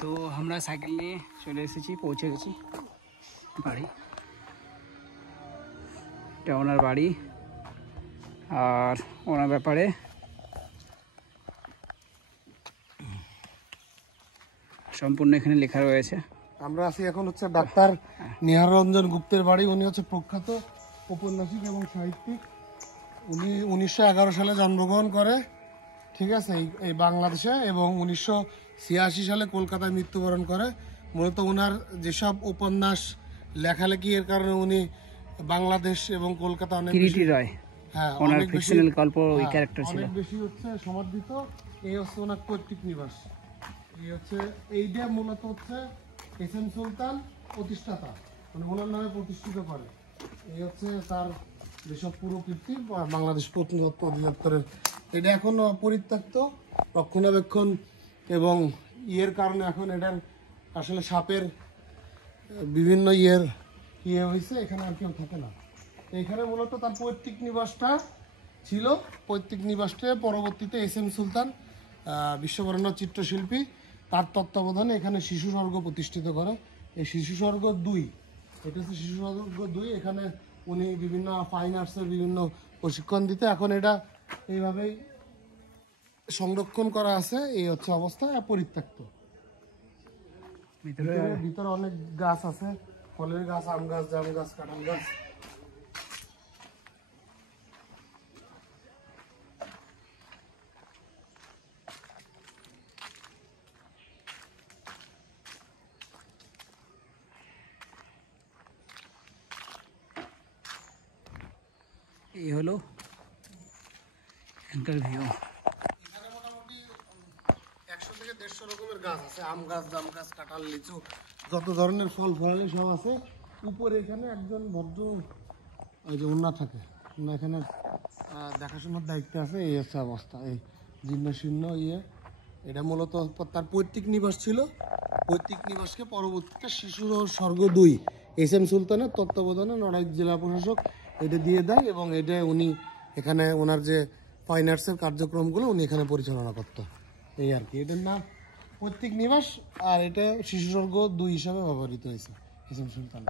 তো আমরা সাইকেল নিয়ে চলে এসেছি, পৌঁছে গেছি বাড়ি। এটা ওনার বাড়ি, আর ওনার ব্যাপারে সম্পূর্ণ এখানে লেখা রয়েছে। আমরা আছি এখন হচ্ছে ডাক্তার নিহার রঞ্জন গুপ্তের বাড়ি। উনি হচ্ছে প্রখ্যাত ঔপন্যাসিক এবং সাহিত্যিক। উনি 1911 সালে জন্মগ্রহণ করে, ঠিক আছে, এই বাংলাদেশে, এবং 1986 সালে কলকাতায় মৃত্যুবরণ করে। মূলত ওনার যেসব উপন্যাস লেখালেখি এর কারণে উনি বাংলাদেশ এবং কলকাতা অনেক বেশি, হ্যাঁ, অনেক বেশি হচ্ছে সমর্থিত। এই হচ্ছে ওনার পৈতৃক নিবাস। এই হচ্ছে এইটা মূলত হচ্ছে এসএম সুলতান প্রতিষ্ঠাতা, মানে ওনার নামে প্রতিষ্ঠিত করে। এই হচ্ছে তার যেসব পুরো কীর্তি বাংলাদেশ প্রত্নতত্ত্ব অধিদপ্তরের। এটা এখন পরিত্যক্ত, রক্ষণাবেক্ষণ এবং ইয়ের কারণে এখন এটার আসলে সাপের বিভিন্ন ইয়ে হয়েছে, এখানে আর কেউ থাকে না। এইখানে মূলত তার পৈতৃক নিবাসটা ছিল। পৈতৃক নিবাসটা পরবর্তীতে এসএম সুলতান বিশ্ববরেণ্য চিত্রশিল্পী, তার তত্ত্বাবধানে এখানে শিশু স্বর্গ প্রতিষ্ঠিত করে। এই শিশু স্বর্গ 2, এটা হচ্ছে শিশু স্বর্গ 2। এখানে উনি বিভিন্ন ফাইন আর্টসের বিভিন্ন প্রশিক্ষণ দিতে। এখন এটা এইভাবেই সংরক্ষণ করা আছে। এই হচ্ছে অবস্থা, পরিত্যক্ত। ভিতরে অনেক গাছ আছে, ফলের গাছ, আম গাছ, জাম গাছ, কাঁঠাল গাছ। এই হলো এখানকার ভিউ। এখানে মোটামুটি 100 থেকে 150 রকমের গাছ আছে, আম গাছ, জাম গাছ, কাঁঠাল, লিচু, যত ধরনের ফল ফলালি সব আছে। উপরে এখানে একজন ভদ্র ওই যে ওনা থাকে, ওনা এখানে দেখাশোনার দায়িত্বে আছে। এই হচ্ছে অবস্থা, এই জীর্ণ শীর্ণ এটা মূলত তার পৈতৃক নিবাস ছিল। পৈতৃক নিবাসকে পরবর্তীতে শিশু স্বর্গ 2 এসএম সুলতানের তত্ত্বাবধানে নড়াইল জেলা প্রশাসক এটা দিয়ে দেয়, এবং এটা উনি এখানে ওনার যে ফাইন আর্টসের কার্যক্রমগুলো উনি এখানে পরিচালনা করতো। এই আর কি, এটার নাম পৈতৃক নিবাস, আর এটা শিশু স্বর্গ 2 হিসাবে ব্যবহৃত হয়েছে এসএম সুলতান।